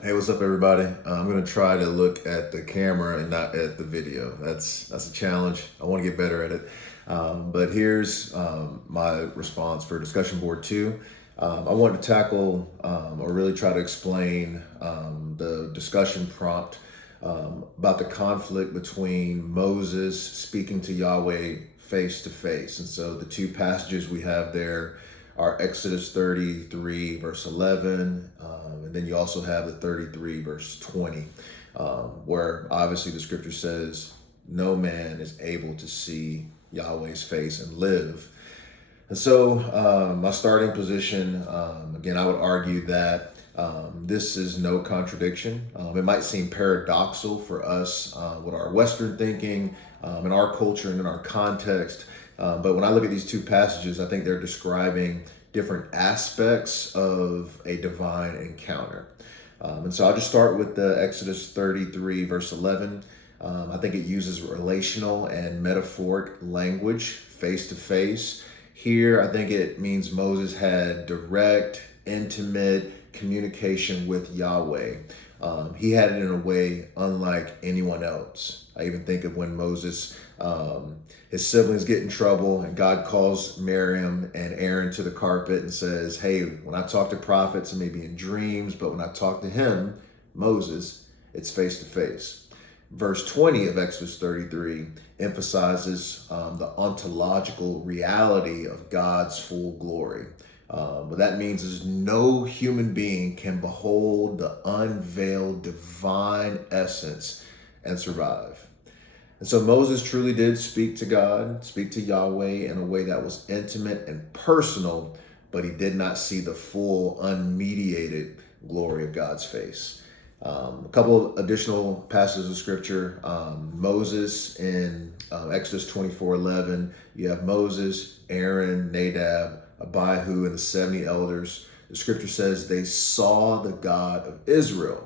Hey, what's up, everybody? I'm gonna try to look at the camera and not at the video. That's a challenge. I want to get better at it. But here's my response for discussion board two. I want to tackle or really try to explain the discussion prompt about the conflict between Moses speaking to Yahweh face to face. And so the two passages we have there are Exodus 33, verse 11, and then you also have the 33, verse 20, where obviously the scripture says, no man is able to see Yahweh's face and live. And so my starting position, again, I would argue that this is no contradiction. It might seem paradoxical for us with our Western thinking, in our culture and in our context. But when I look at these two passages, I think they're describing different aspects of a divine encounter. And so I'll just start with the Exodus 33, verse 11. I think it uses relational and metaphoric language face to face. Here, I think it means Moses had direct, intimate communication with Yahweh. He had it in a way unlike anyone else. I even think of when Moses, his siblings get in trouble and God calls Miriam and Aaron to the carpet and says, hey, when I talk to prophets, it may be in dreams, but when I talk to him, Moses, it's face to face. Verse 20 of Exodus 33 emphasizes the ontological reality of God's full glory. What that means is no human being can behold the unveiled divine essence and survive. And so Moses truly did speak to God, speak to Yahweh in a way that was intimate and personal, but he did not see the full, unmediated glory of God's face. A couple of additional passages of scripture. Moses in Exodus 24:11, you have Moses, Aaron, Nadab, Abihu, and the 70 elders. The scripture says they saw the God of Israel.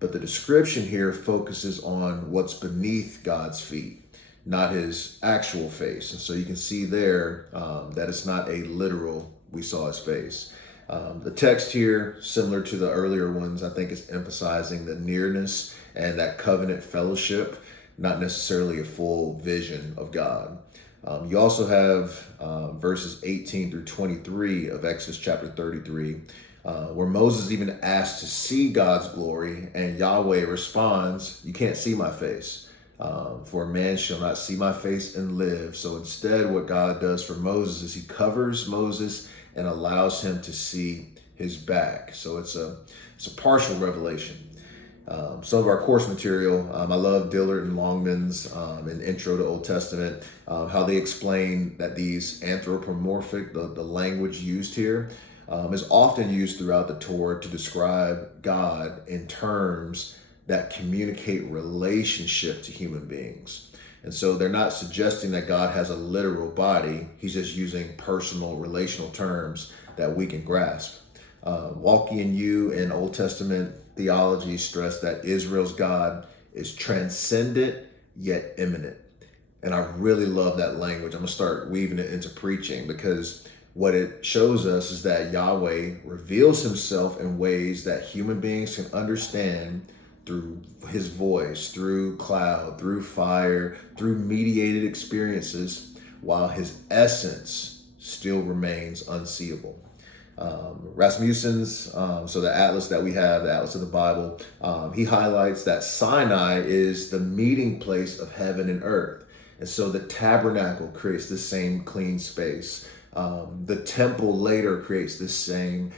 But the description here focuses on what's beneath God's feet, not his actual face. And so you can see there that it's not a literal, we saw his face. The text here, similar to the earlier ones, I think is emphasizing the nearness and that covenant fellowship, not necessarily a full vision of God. You also have verses 18 through 23 of Exodus chapter 33, where Moses even asked to see God's glory, and Yahweh responds, you can't see my face, for a man shall not see my face and live. So instead, what God does for Moses is he covers Moses and allows him to see his back. So it's a partial revelation. Some of our course material, I love Dillard and Longman's in Intro to Old Testament, how they explain that these anthropomorphic, the language used here, is often used throughout the Torah to describe God in terms that communicate relationship to human beings. And so they're not suggesting that God has a literal body. He's just using personal, relational terms that we can grasp. Walkie and you in Old Testament theology stress that Israel's God is transcendent yet immanent. And I really love that language. I'm going to start weaving it into preaching because what it shows us is that Yahweh reveals himself in ways that human beings can understand through his voice, through cloud, through fire, through mediated experiences, while his essence still remains unseeable. Rasmussen's, so the atlas that we have, the Atlas of the Bible, he highlights that Sinai is the meeting place of heaven and earth. And so the tabernacle creates the same clean space. The temple later creates this same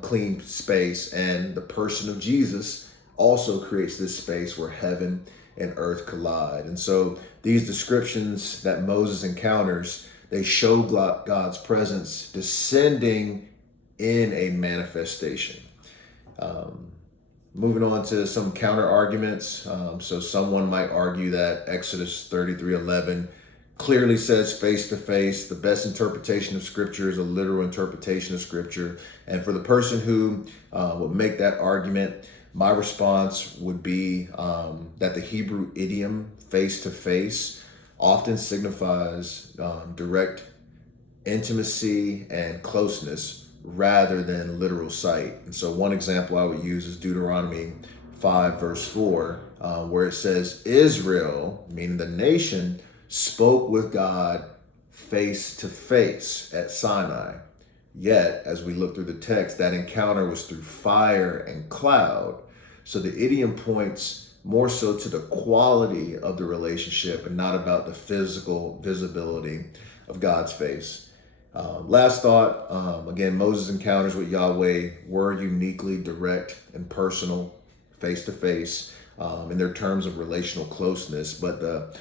clean space, and the person of Jesus also creates this space where heaven and earth collide. And so these descriptions that Moses encounters, they show God's presence descending in a manifestation. Moving on to some counter arguments. So someone might argue that Exodus 33:11 clearly says face to face. The best interpretation of scripture is a literal interpretation of scripture. And for the person who would make that argument, my response would be that the Hebrew idiom face to face often signifies direct intimacy and closeness rather than literal sight. And so one example I would use is Deuteronomy 5 verse 4, where it says, Israel, meaning the nation, spoke with God face to face at Sinai. Yet, as we look through the text, that encounter was through fire and cloud. So the idiom points more so to the quality of the relationship and not about the physical visibility of God's face. Last thought, again, Moses' encounters with Yahweh were uniquely direct and personal, face to face, in their terms of relational closeness, but the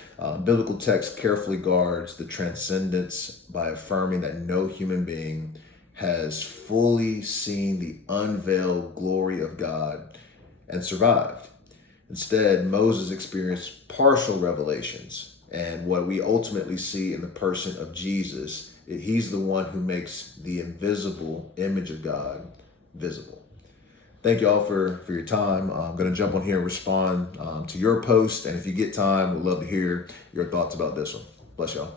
biblical text carefully guards the transcendence by affirming that no human being has fully seen the unveiled glory of God and survived. Instead, Moses experienced partial revelations, and what we ultimately see in the person of Jesus, he's the one who makes the invisible image of God visible. Thank you all for your time. I'm going to jump on here and respond to your post, and if you get time, we'd love to hear your thoughts about this one. Bless y'all.